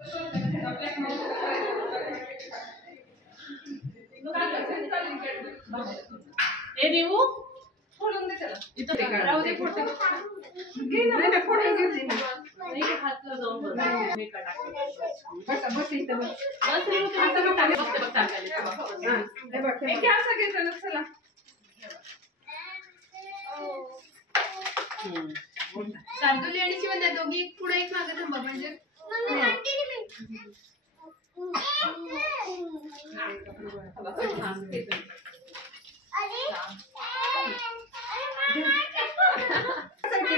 ए देऊ फोडून दे त्याला इथं राहू दे फोटो घे ना फोटो घेते ना नाही हातला जाऊन बस मी का टाकते बस बस इथं बस बस रे आता बघ टाकायला हां हे बघ हे काय असं घेतलं चला शार्दुली आणि शिवंत दोघी पुढे एक मागे थांबा म्हणजे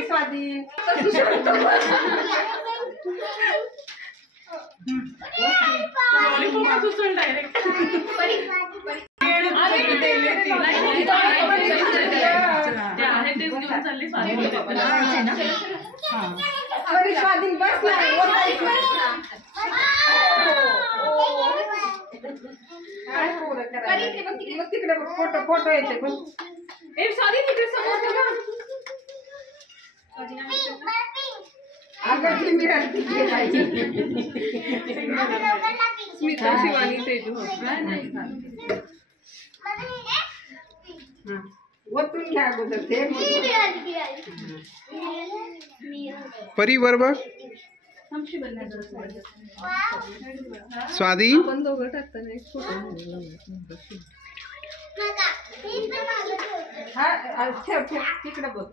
स्वाधीन स्वाधीन बस तिकडे फोटो फोटो येते पण स्वाधीन तिकडे समोर अगर मी स्मिता शिवानी तेजू वतून घ्या अगोदर ते परी बरोबर स्वाधीन आपण दोघं टाकताना एक फोटो हा ठेव ठेव तिकडे बघ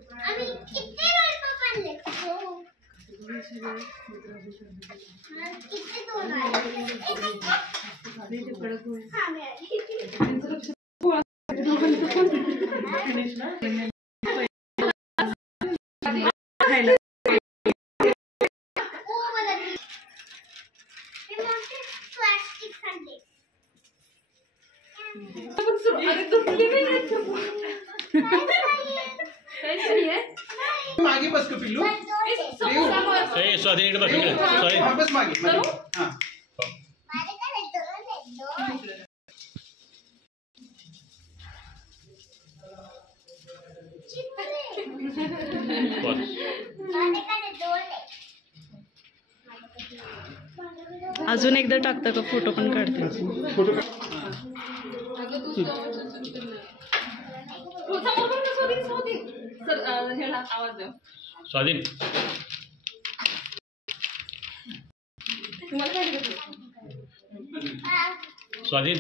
मागे बस का पिल्लू स्वाधीन इकडे बस स्वाधीन बस मागे हां अजून एकदा टाकता का फोटो पण काढते फोटो स्वाधीन स्वाधीन